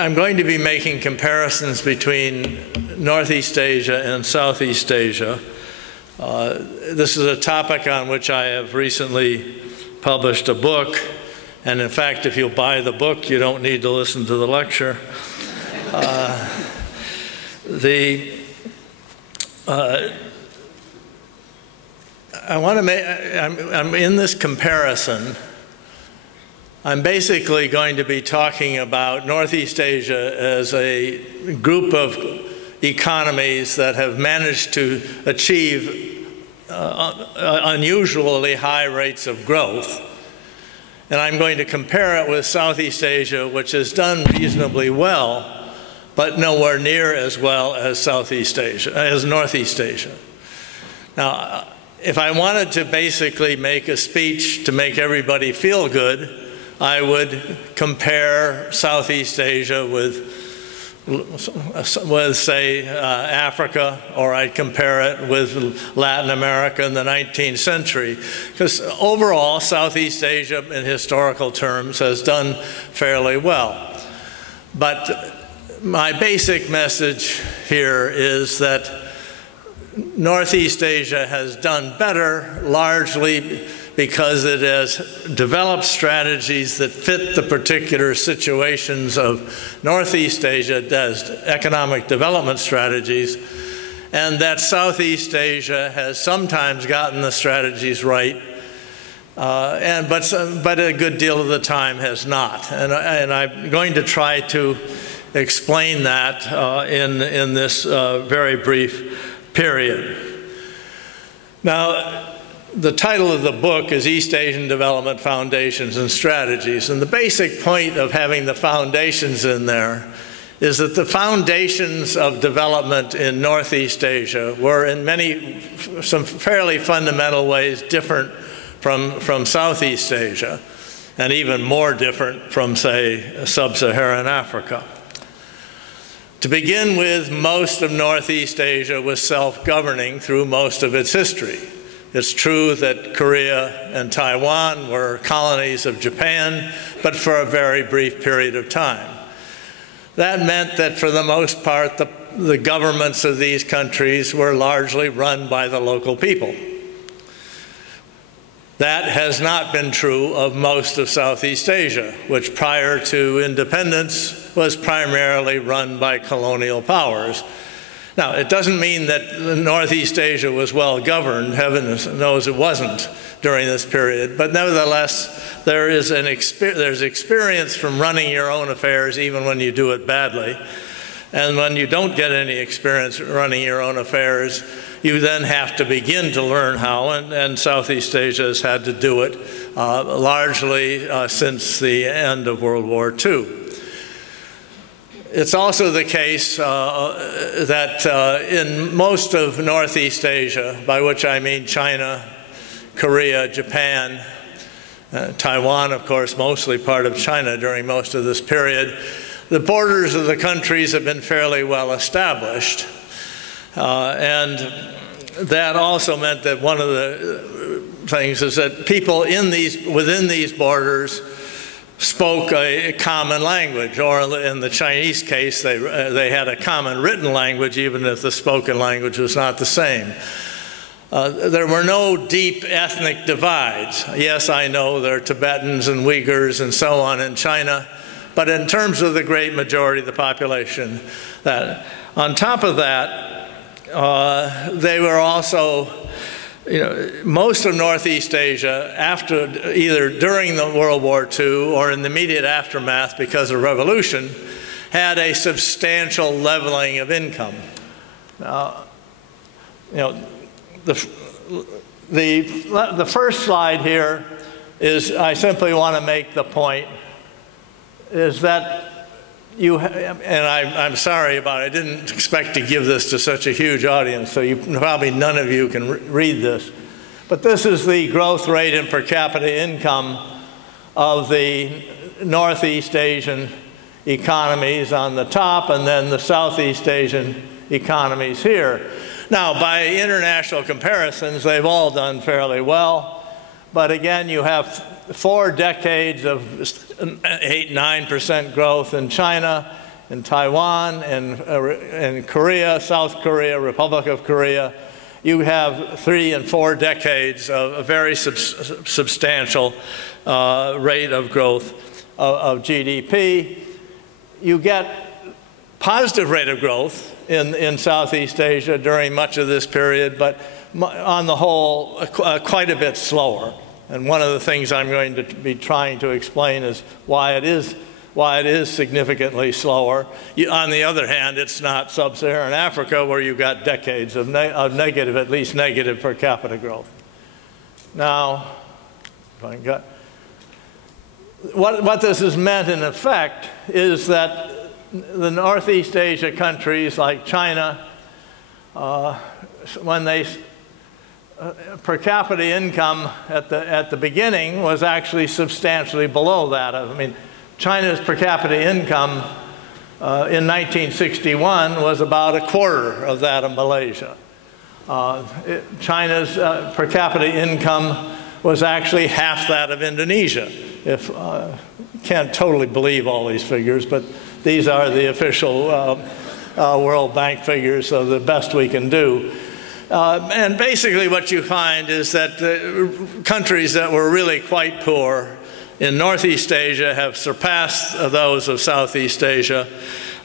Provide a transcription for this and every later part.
I'm going to be making comparisons between Northeast Asia and Southeast Asia. This is a topic on which I have recently published a book, and in fact, if you'll buy the book, you don't need to listen to the lecture. I'm in this comparison. I'm basically going to be talking about Northeast Asia as a group of economies that have managed to achieve unusually high rates of growth. And I'm going to compare it with Southeast Asia, which has done reasonably well, but nowhere near as well as Southeast Asia, as Northeast Asia. Now, if I wanted to basically make a speech to make everybody feel good, I would compare Southeast Asia with say, Africa, or I'd compare it with Latin America in the 19th century. Because overall, Southeast Asia, in historical terms, has done fairly well. But my basic message here is that Northeast Asia has done better, largely because it has developed strategies that fit the particular situations of Northeast Asia as economic development strategies, and that Southeast Asia has sometimes gotten the strategies right, but a good deal of the time has not. And I'm going to try to explain that in this very brief period. Now, the title of the book is East Asian Development Foundations and Strategies, and the basic point of having the foundations in there is that the foundations of development in Northeast Asia were in some fairly fundamental ways different from Southeast Asia, and even more different from, say, sub-Saharan Africa. To begin with, most of Northeast Asia was self-governing through most of its history. It's true that Korea and Taiwan were colonies of Japan, but for a very brief period of time. That meant that for the most part, the governments of these countries were largely run by the local people. That has not been true of most of Southeast Asia, which prior to independence was primarily run by colonial powers. Now, it doesn't mean that Northeast Asia was well governed. Heaven knows it wasn't during this period. But nevertheless, there's experience from running your own affairs even when you do it badly. And when you don't get any experience running your own affairs, you then have to begin to learn how, and Southeast Asia has had to do it largely since the end of World War II. It's also the case that in most of Northeast Asia, by which I mean China, Korea, Japan, Taiwan, of course, mostly part of China during most of this period, the borders of the countries have been fairly well established. And that also meant that one of the things is that people within these borders spoke a common language, or in the Chinese case, they had a common written language, even if the spoken language was not the same. There were no deep ethnic divides. Yes, I know there are Tibetans and Uyghurs and so on in China, but in terms of the great majority of the population, on top of that, they were also, most of Northeast Asia, either during the World War II or in the immediate aftermath because of revolution, had a substantial leveling of income. The first slide here is, I simply want to make the point, is that I'm sorry about it, I didn't expect to give this to such a huge audience, so probably none of you can read this. But this is the growth rate in per capita income of the Northeast Asian economies on the top, and then the Southeast Asian economies here. Now, by international comparisons, they've all done fairly well. But again, you have 4 decades of 8–9% growth in China, in Taiwan, in Korea, South Korea, Republic of Korea, you have 3 and 4 decades of a very substantial rate of growth of GDP. You get positive rate of growth in Southeast Asia during much of this period, but on the whole, quite a bit slower. And one of the things I'm going to be trying to explain is why it is significantly slower. On the other hand, it's not sub-Saharan Africa, where you've got decades of negative, at least negative per capita growth. Now, what this has meant in effect is that the Northeast Asia countries like China, when they per capita income at the beginning was actually substantially below that. I mean, China's per capita income in 1961 was about a quarter of that of Malaysia. China's per capita income was actually half that of Indonesia. If can't totally believe all these figures, but these are the official World Bank figures, so the best we can do. And basically what you find is that countries that were really quite poor in Northeast Asia have surpassed those of Southeast Asia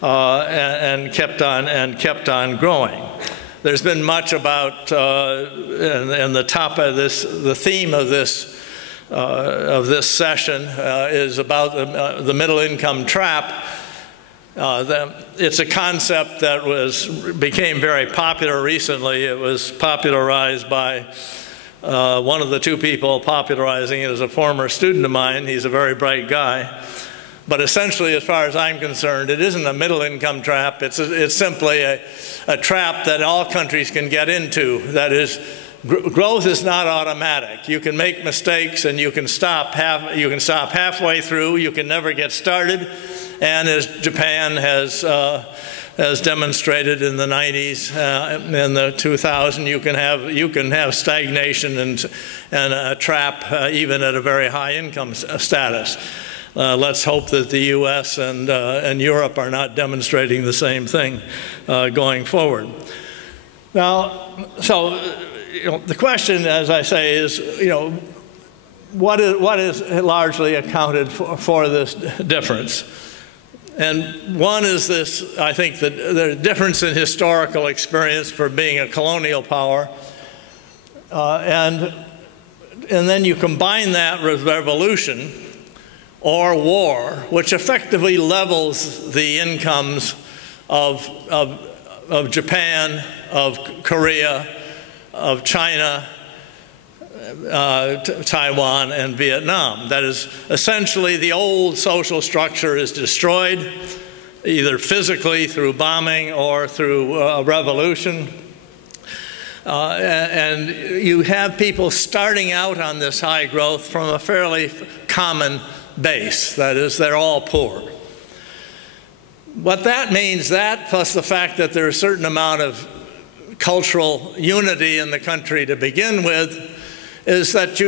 and kept on growing. There's been much about, and the top of this, the theme of this session is about the middle income trap. It's a concept that became very popular recently. It was popularized by one of the 2 people popularizing it is a former student of mine. He's a very bright guy. But essentially, as far as I'm concerned, it isn't a middle income trap. It's simply a trap that all countries can get into. That is, growth is not automatic. You can make mistakes and you can stop halfway through. You can never get started. And as Japan has demonstrated in the 90s, in the 2000s, you can have stagnation and a trap even at a very high income status. Let's hope that the U.S. and Europe are not demonstrating the same thing going forward. Now, so the question, as I say, is what is largely accounted for this difference? And one is this, I think, the difference in historical experience for being a colonial power, and then you combine that with revolution or war, which effectively levels the incomes of Japan, of Korea, of China, Taiwan, and Vietnam. That is, essentially the old social structure is destroyed, either physically through bombing or through a revolution. And you have people starting out on this high growth from a fairly common base. That is, they're all poor. What that means, that plus the fact that there's a certain amount of cultural unity in the country to begin with, is that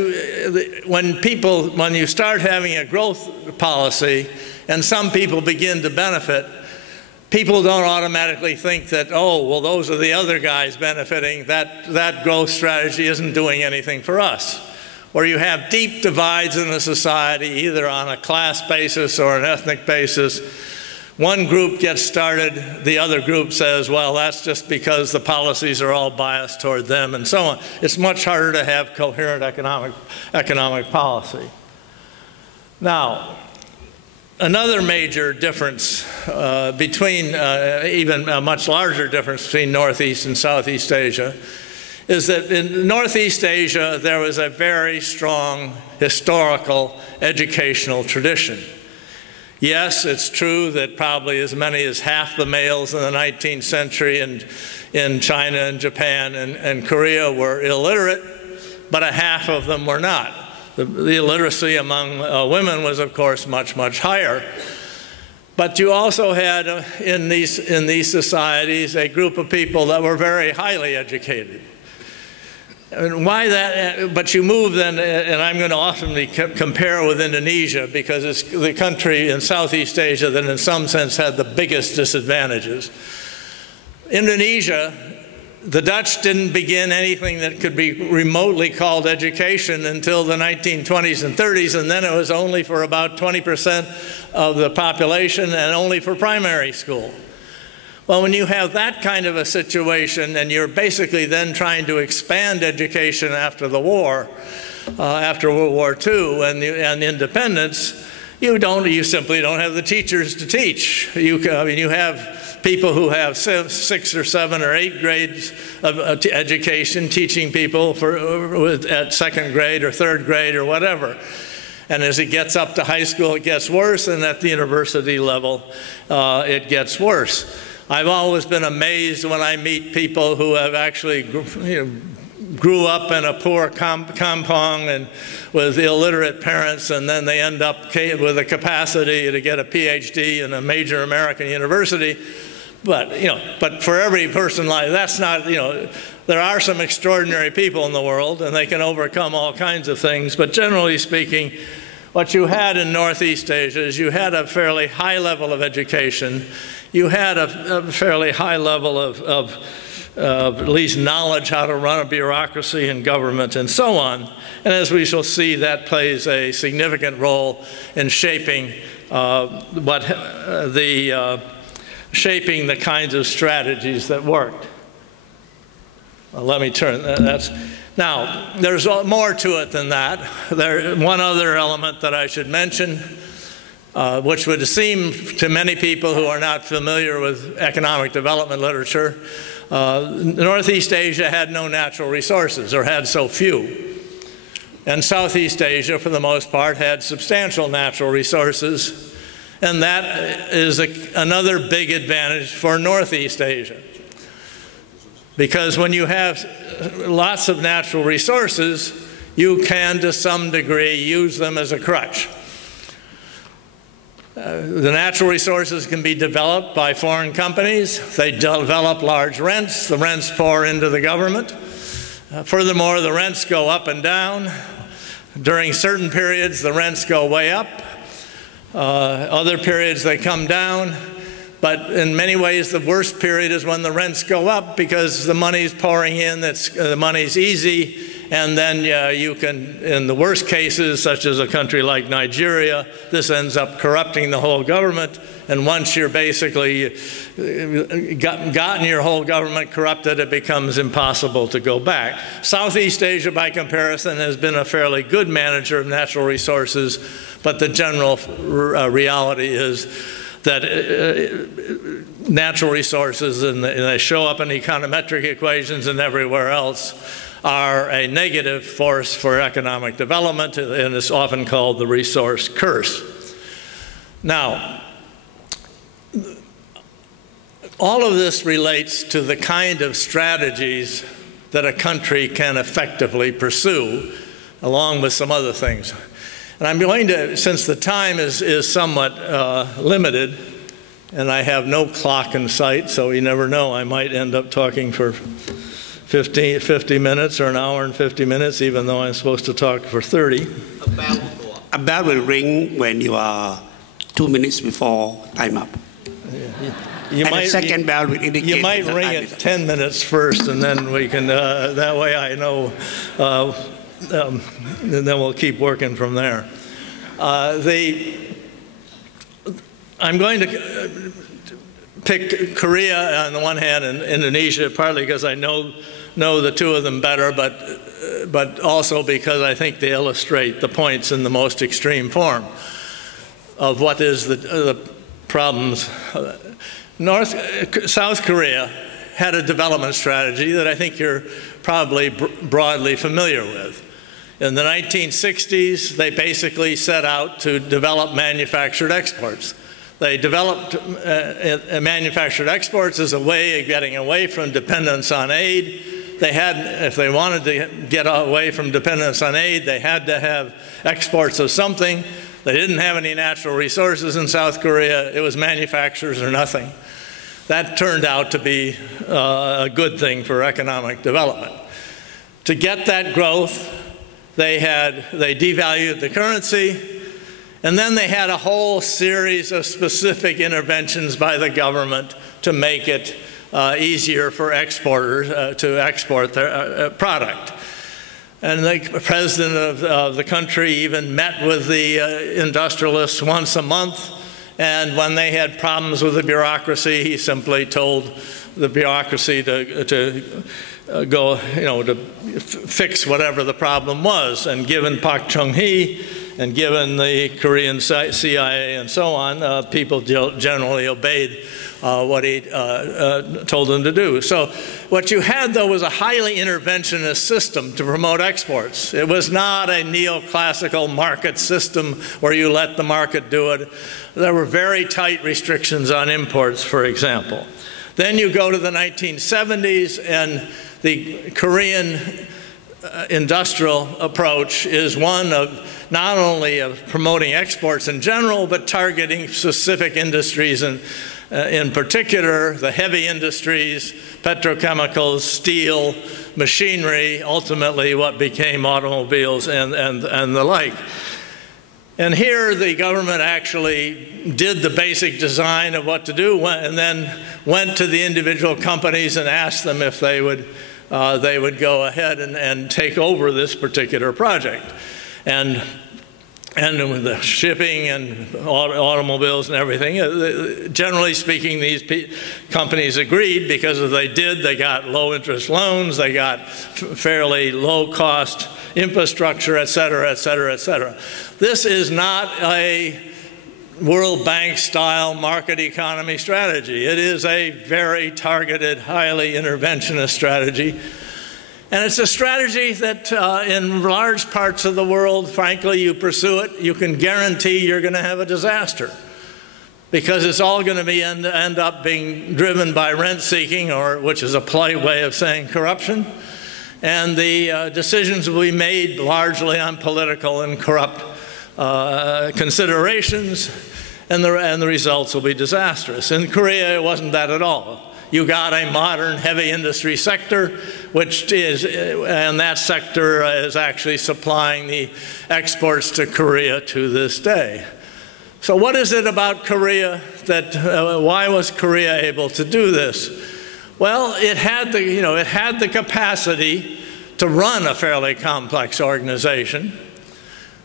when you start having a growth policy and some people begin to benefit, people don't automatically think that, oh, well, those are the other guys benefiting, that growth strategy isn't doing anything for us. Where you have deep divides in the society, either on a class basis or an ethnic basis, one group gets started, the other group says, well, that's just because the policies are all biased toward them, and so on. It's much harder to have coherent economic policy. Now, another major difference between, even a much larger difference between Northeast and Southeast Asia, is that in Northeast Asia, there was a very strong historical educational tradition. Yes, it's true that probably as many as half the males in the 19th century in China and Japan and Korea were illiterate, but a half of them were not. The illiteracy among women was, of course, much, much higher. But you also had in these societies a group of people that were very highly educated. And why that? But you move then, and I'm going to often compare with Indonesia because it's the country in Southeast Asia that in some sense had the biggest disadvantages. Indonesia, the Dutch didn't begin anything that could be remotely called education until the 1920s and 30s, and then it was only for about 20% of the population and only for primary school. Well, when you have that kind of a situation and you're basically then trying to expand education after the war, after World War II and independence, you simply don't have the teachers to teach. I mean, you have people who have 6 or 7 or 8 grades of education teaching people at 2nd grade or 3rd grade or whatever. And as it gets up to high school, it gets worse, and at the university level, it gets worse. I've always been amazed when I meet people who have actually grew up in a poor kampong and with illiterate parents, and then they end up with a capacity to get a PhD in a major American university. But but for every person like that's not, there are some extraordinary people in the world, and they can overcome all kinds of things. But generally speaking, what you had in Northeast Asia is you had a fairly high level of education. You had a fairly high level of at least knowledge how to run a bureaucracy and government and so on. And as we shall see, that plays a significant role in shaping shaping the kinds of strategies that worked. Well, let me turn. Now, there's more to it than that. One other element that I should mention, which would seem to many people who are not familiar with economic development literature, Northeast Asia had no natural resources, or had so few. And Southeast Asia, for the most part, had substantial natural resources. And that is another big advantage for Northeast Asia. Because when you have lots of natural resources, you can, to some degree, use them as a crutch. The natural resources can be developed by foreign companies. They develop large rents. The rents pour into the government. Furthermore, the rents go up and down. During certain periods, the rents go way up. Other periods, they come down. But in many ways, the worst period is when the rents go up because the money's pouring in, the money's easy, and then you can, in the worst cases, such as a country like Nigeria, this ends up corrupting the whole government, and once you're basically gotten your whole government corrupted, it becomes impossible to go back. Southeast Asia, by comparison, has been a fairly good manager of natural resources, but the general reality is that natural resources, and they show up in econometric equations and everywhere else, are a negative force for economic development, and it's often called the resource curse. Now, all of this relates to the kind of strategies that a country can effectively pursue, along with some other things. And I'm going to, since the time is somewhat limited, and I have no clock in sight, so you never know, I might end up talking for 50 minutes or an hour and 50 minutes, even though I'm supposed to talk for 30. A bell will ring when you are 2 minutes before time up. The second bell will indicate. You might ring it 10 minutes first, and then we can, that way I know, and then we'll keep working from there. I'm going to pick Korea on the one hand and Indonesia, partly because I know the two of them better, but also because I think they illustrate the points in the most extreme form of what is the problems. South Korea had a development strategy that I think you're probably broadly familiar with. In the 1960s, they basically set out to develop manufactured exports. They developed manufactured exports as a way of getting away from dependence on aid. They had, if they wanted to get away from dependence on aid, they had to have exports of something. They didn't have any natural resources in South Korea. It was manufacturers or nothing. That turned out to be a good thing for economic development. To get that growth, they devalued the currency, and then they had a whole series of specific interventions by the government to make it easier for exporters to export their product. And the president of the country even met with the industrialists once a month, and when they had problems with the bureaucracy, he simply told the bureaucracy to go, to fix whatever the problem was. And given Pak Chung-hee and given the Korean CIA and so on, people generally obeyed what he told them to do. So what you had, though, was a highly interventionist system to promote exports. It was not a neoclassical market system where you let the market do it. There were very tight restrictions on imports, for example. Then you go to the 1970s, and the Korean industrial approach is one of not only of promoting exports in general, but targeting specific industries, and in particular, the heavy industries, petrochemicals, steel, machinery, ultimately what became automobiles and the like. And here the government actually did the basic design of what to do, and then went to the individual companies and asked them if they would go ahead and take over this particular project. And with the shipping and automobiles and everything, generally speaking, these companies agreed, because if they did, they got low interest loans, they got fairly low cost infrastructure, et cetera, et cetera, et cetera. This is not a World Bank style market economy strategy. It is a very targeted, highly interventionist strategy. And it's a strategy that in large parts of the world, frankly, you pursue it, you can guarantee you're going to have a disaster, because it's all going to end up being driven by rent-seeking, or which is a polite way of saying corruption. And the decisions will be made largely on political and corrupt considerations, and the results will be disastrous. In Korea, it wasn't that at all. You got a modern heavy industry sector, and that sector is actually supplying the exports to Korea to this day. So what is it about Korea that, why was Korea able to do this? Well, it had the capacity to run a fairly complex organization.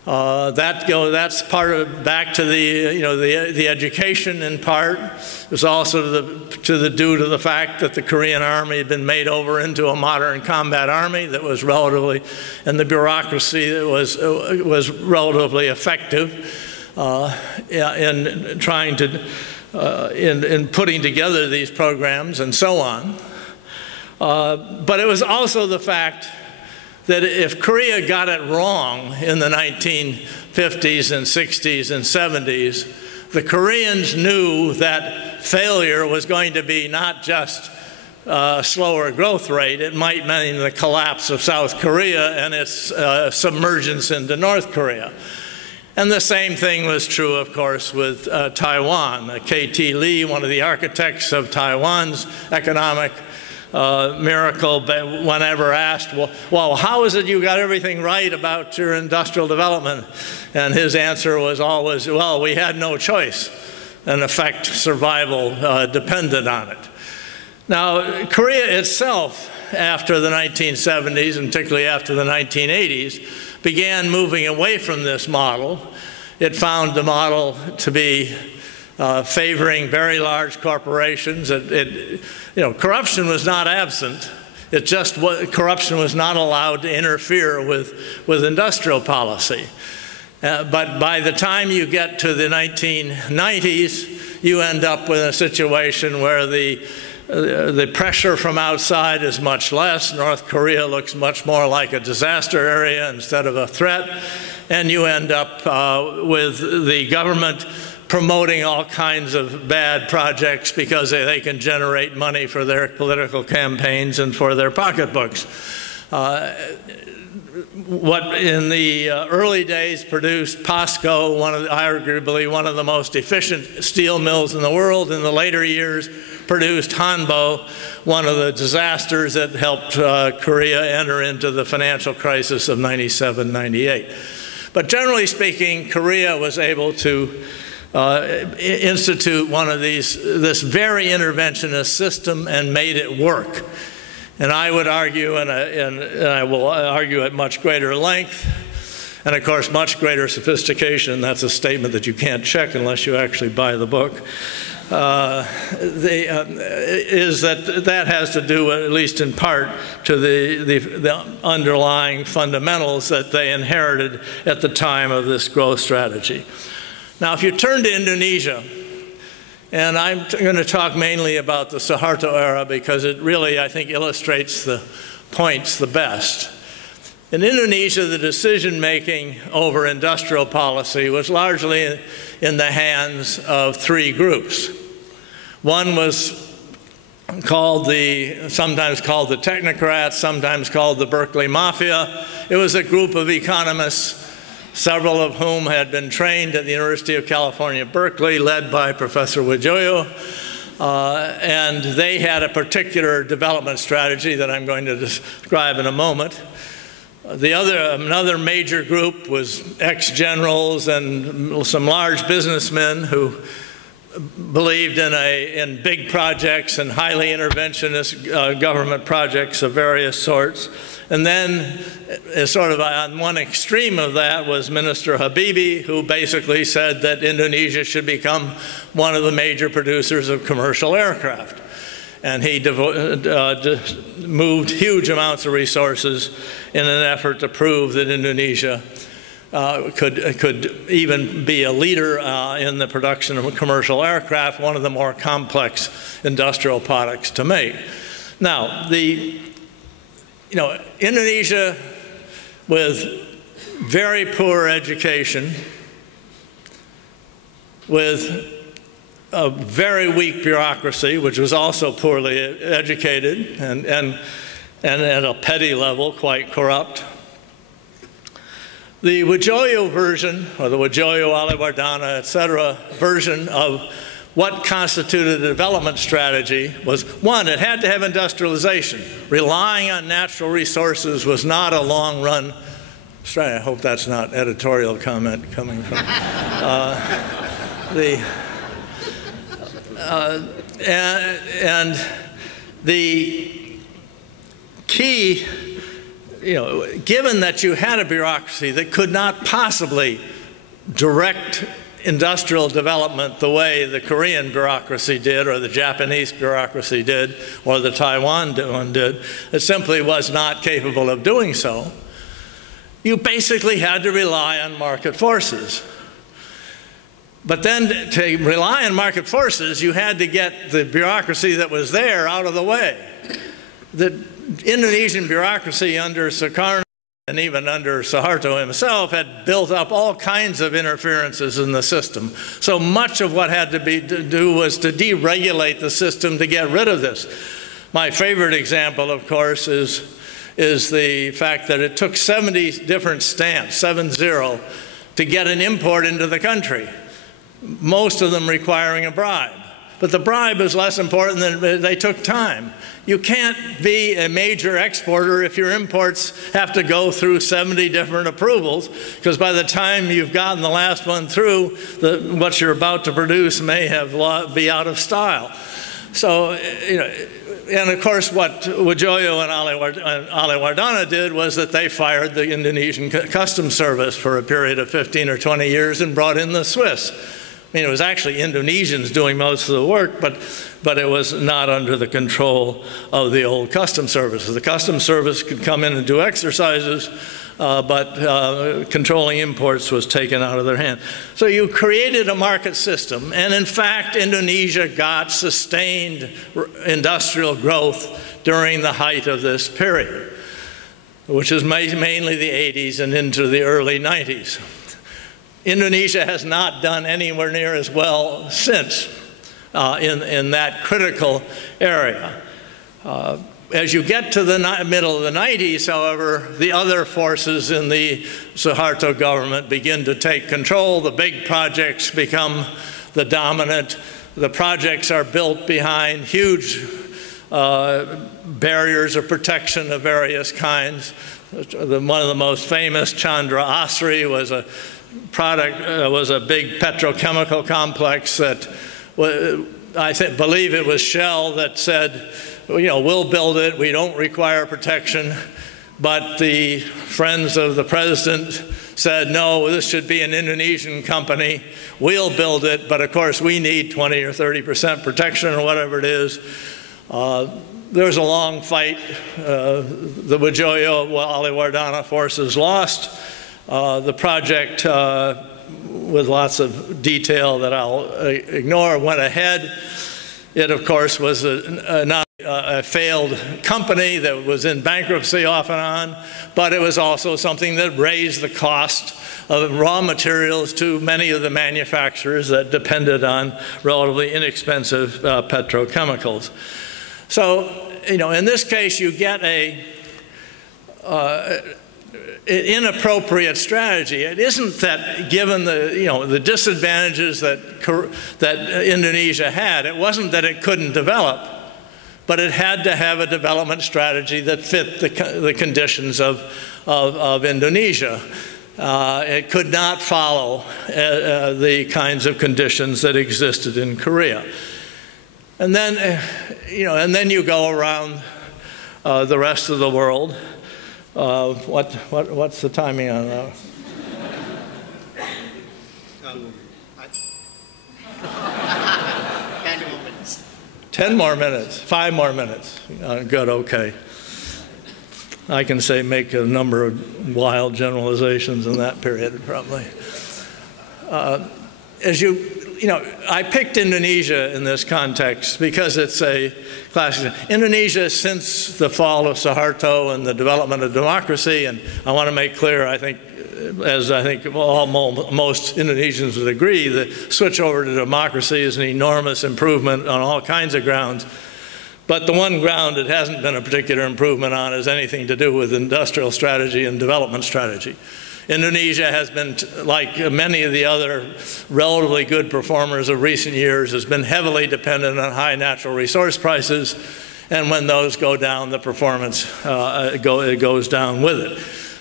That's part of back to the education in part. It was also due to the fact that the Korean army had been made over into a modern combat army that was relatively, and the bureaucracy that was relatively effective in trying to in putting together these programs and so on. But it was also the fact that if Korea got it wrong in the 1950s and 60s and 70s, the Koreans knew that failure was going to be not just a slower growth rate, it might mean the collapse of South Korea and its submergence into North Korea. And the same thing was true, of course, with Taiwan. K.T. Lee, one of the architects of Taiwan's economic miracle, whenever asked, well, how is it you got everything right about your industrial development? And his answer was always, well, we had no choice. In effect, survival depended on it. Now, Korea itself, after the 1970s, and particularly after the 1980s, began moving away from this model. It found the model to be favoring very large corporations. Corruption was not absent. It just corruption was not allowed to interfere with industrial policy. But by the time you get to the 1990s, you end up with a situation where the pressure from outside is much less. North Korea looks much more like a disaster area instead of a threat. And you end up with the government promoting all kinds of bad projects because they can generate money for their political campaigns and for their pocketbooks. what in the early days produced POSCO, arguably one of the most efficient steel mills in the world. In the later years, produced Hanbo, one of the disasters that helped Korea enter into the financial crisis of 97, 98. But generally speaking, Korea was able to institute one of this very interventionist system and made it work. And I would argue, and I will argue at much greater length, and of course much greater sophistication, that's a statement that you can't check unless you actually buy the book, is that has to do, at least in part, to the underlying fundamentals that they inherited at the time of this growth strategy. Now, if you turn to Indonesia, and I'm going to talk mainly about the Suharto era because it really, I think, illustrates the points the best. In Indonesia, the decision-making over industrial policy was largely in the hands of three groups. One was sometimes called the technocrats, sometimes called the Berkeley Mafia. It was a group of economists, several of whom had been trained at the University of California, Berkeley, led by Professor Wijoyo. And they had a particular development strategy that I'm going to describe in a moment. Another major group was ex-generals and some large businessmen who believed in big projects and highly interventionist government projects of various sorts. And then, sort of on one extreme of that was Minister Habibie, who basically said that Indonesia should become one of the major producers of commercial aircraft. And he moved huge amounts of resources in an effort to prove that Indonesia could even be a leader in the production of commercial aircraft, one of the more complex industrial products to make. Now, Indonesia, with very poor education, with a very weak bureaucracy, which was also poorly educated and at a petty level quite corrupt. The Wijoyo version, or the Wijoyo, Aliwardana, etc. version of what constituted a development strategy was, one, it had to have industrialization. Relying on natural resources was not a long-run strategy. I hope that's not editorial comment coming from and the key, given that you had a bureaucracy that could not possibly direct industrial development the way the Korean bureaucracy did, or the Japanese bureaucracy did, or the Taiwan one did, it simply was not capable of doing so, you basically had to rely on market forces. But then to rely on market forces, you had to get the bureaucracy that was there out of the way. The Indonesian bureaucracy under Sukarno and even under Suharto himself had built up all kinds of interferences in the system. So much of what had to do was to deregulate the system to get rid of this. My favorite example, of course, is the fact that it took 70 different stamps, 70, to get an import into the country, most of them requiring a bribe. But the bribe is less important than they took time. You can't be a major exporter if your imports have to go through 70 different approvals, because by the time you've gotten the last one through, what you're about to produce may be out of style. So, and of course what Wijoyo and Aliwardana did was that they fired the Indonesian Customs Service for a period of 15 or 20 years and brought in the Swiss. I mean, it was actually Indonesians doing most of the work, but it was not under the control of the old Customs Service. The Customs Service could come in and do exercises, but controlling imports was taken out of their hand. So you created a market system, and in fact, Indonesia got sustained industrial growth during the height of this period, which is mainly the 80s and into the early 90s. Indonesia has not done anywhere near as well since in that critical area. as you get to the middle of the 90s, however, the other forces in the Suharto government begin to take control. The big projects become the dominant. The projects are built behind huge barriers of protection of various kinds. One of the most famous, Chandra Asri, was a big petrochemical complex that believe it was Shell that said, we'll build it, we don't require protection. But the friends of the president said, no, this should be an Indonesian company, we'll build it, but of course we need 20 or 30% protection or whatever it is. There's a long fight. The Wijoyo Aliwardana forces lost. The project, with lots of detail that I'll ignore, went ahead. It, of course, was not a failed company that was in bankruptcy off and on, but it was also something that raised the cost of raw materials to many of the manufacturers that depended on relatively inexpensive petrochemicals. So, in this case, you get an inappropriate strategy. It isn't that, given the disadvantages that Indonesia had, it wasn't that it couldn't develop, but it had to have a development strategy that fit the conditions of Indonesia. It could not follow the kinds of conditions that existed in Korea. And then, and then you go around the rest of the world. What's the timing on that? 10 more minutes. 10 more minutes. 5 more minutes. Good. Okay. I can make a number of wild generalizations in that period, probably. I picked Indonesia in this context because it's a classic. Indonesia, since the fall of Suharto and the development of democracy, and I want to make clear, most Indonesians would agree, the switch over to democracy is an enormous improvement on all kinds of grounds. But the one ground it hasn't been a particular improvement on is anything to do with industrial strategy and development strategy. Indonesia has been, like many of the other relatively good performers of recent years, has been heavily dependent on high natural resource prices, and when those go down, the performance goes down with it.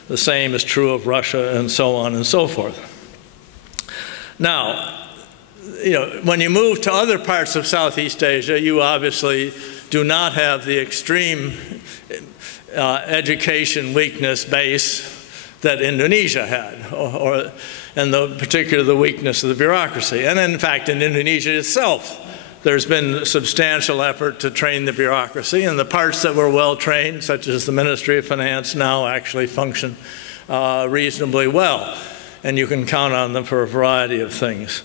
The same is true of Russia, and so on and so forth. Now, when you move to other parts of Southeast Asia, you obviously do not have the extreme education weakness base that Indonesia had, and particularly the weakness of the bureaucracy. And in fact, in Indonesia itself, there's been substantial effort to train the bureaucracy, and the parts that were well trained, such as the Ministry of Finance, now actually function reasonably well, and you can count on them for a variety of things.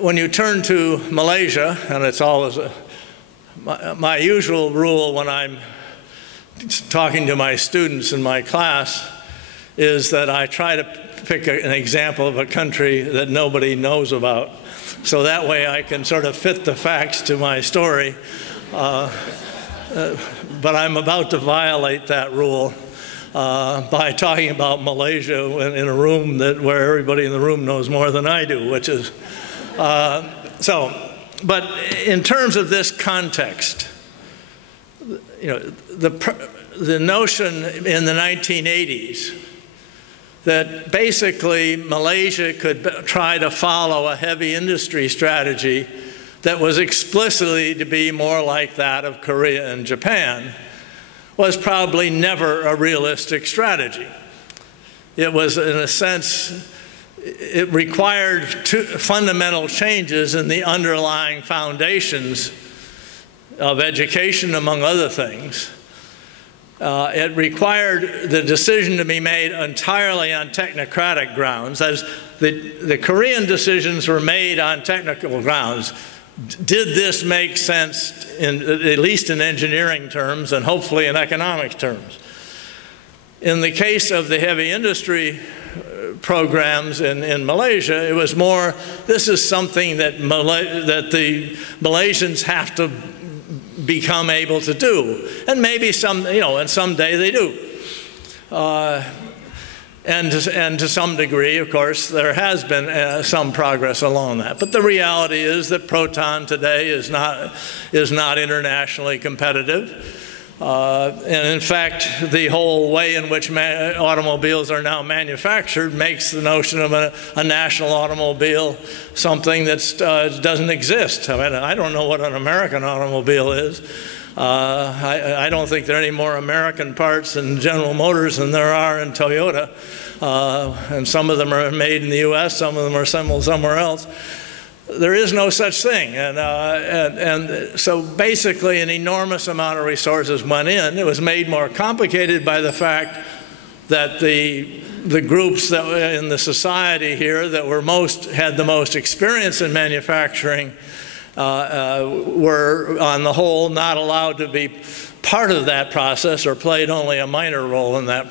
When you turn to Malaysia, and it's always my usual rule when I'm talking to my students in my class is that I try to pick an example of a country that nobody knows about, so that way I can sort of fit the facts to my story. But I'm about to violate that rule by talking about Malaysia in a room where everybody in the room knows more than I do, which is but in terms of this context, the notion in the 1980s that basically Malaysia could try to follow a heavy industry strategy that was explicitly to be more like that of Korea and Japan was probably never a realistic strategy. It was, in a sense, it required fundamental changes in the underlying foundations of education, among other things. It required the decision to be made entirely on technocratic grounds. As the Korean decisions were made on technical grounds. Did this make sense, at least in engineering terms and hopefully in economic terms? In the case of the heavy industry programs in Malaysia, it was more, this is something that the Malaysians have to become able to do. And maybe and someday they do. And to some degree, of course, there has been some progress along that. But the reality is that proton today is not internationally competitive. And in fact, the whole way in which automobiles are now manufactured makes the notion of a national automobile something that doesn't exist. I mean, I don't know what an American automobile is. I don't think there are any more American parts in General Motors than there are in Toyota. And some of them are made in the U.S., some of them are assembled somewhere else. There is no such thing. And so basically an enormous amount of resources went in. It was made more complicated by the fact that the groups that were in the society here that had the most experience in manufacturing were, on the whole, not allowed to be part of that process, or played only a minor role in that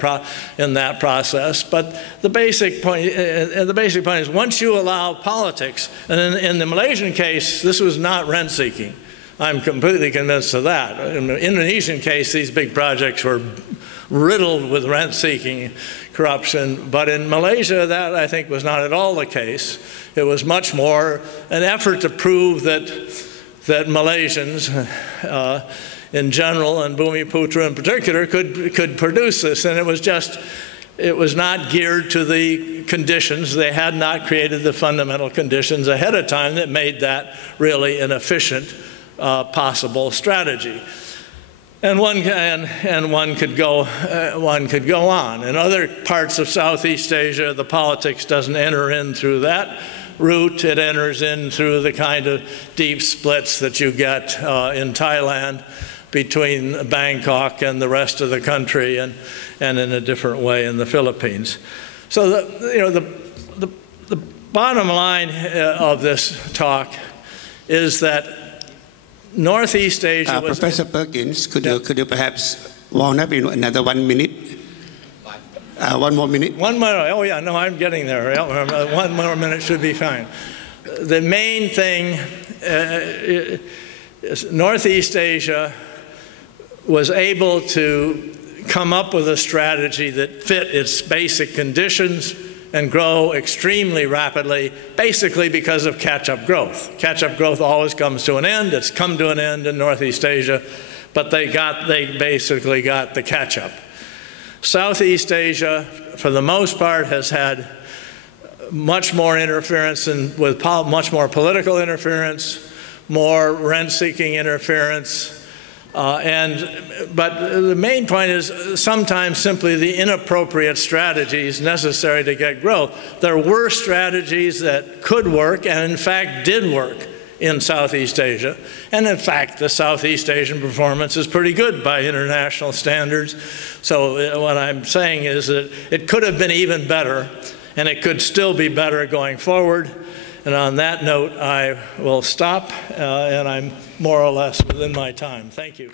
process. But the basic point is, once you allow politics, and in the Malaysian case, this was not rent-seeking. I'm completely convinced of that. In the Indonesian case, these big projects were riddled with rent-seeking corruption. But in Malaysia, that, I think, was not at all the case. It was much more an effort to prove that Malaysians in general, and Bumiputra in particular, could produce this. And it was not geared to the conditions. They had not created the fundamental conditions ahead of time that made that really an efficient possible strategy. And one could go on. In other parts of Southeast Asia, the politics doesn't enter in through that route. It enters in through the kind of deep splits that you get in Thailand between Bangkok and the rest of the country, and in a different way in the Philippines. So the bottom line of this talk is that Northeast Asia was... Professor Perkins, could you perhaps round up in another 1 minute? 1 more minute? 1 minute. Oh yeah, no, I'm getting there. 1 more minute should be fine. The main thing is Northeast Asia was able to come up with a strategy that fit its basic conditions and grow extremely rapidly, basically because of catch-up growth. Catch-up growth always comes to an end. It's come to an end in Northeast Asia, but they basically got the catch-up. Southeast Asia, for the most part, has had much more interference with much more political interference, more rent-seeking interference. But the main point is sometimes simply the inappropriate strategies necessary to get growth. There were strategies that could work, and in fact did work in Southeast Asia. And in fact, the Southeast Asian performance is pretty good by international standards. So what I'm saying is that it could have been even better, and it could still be better going forward. And on that note, I will stop, and I'm more or less within my time. Thank you.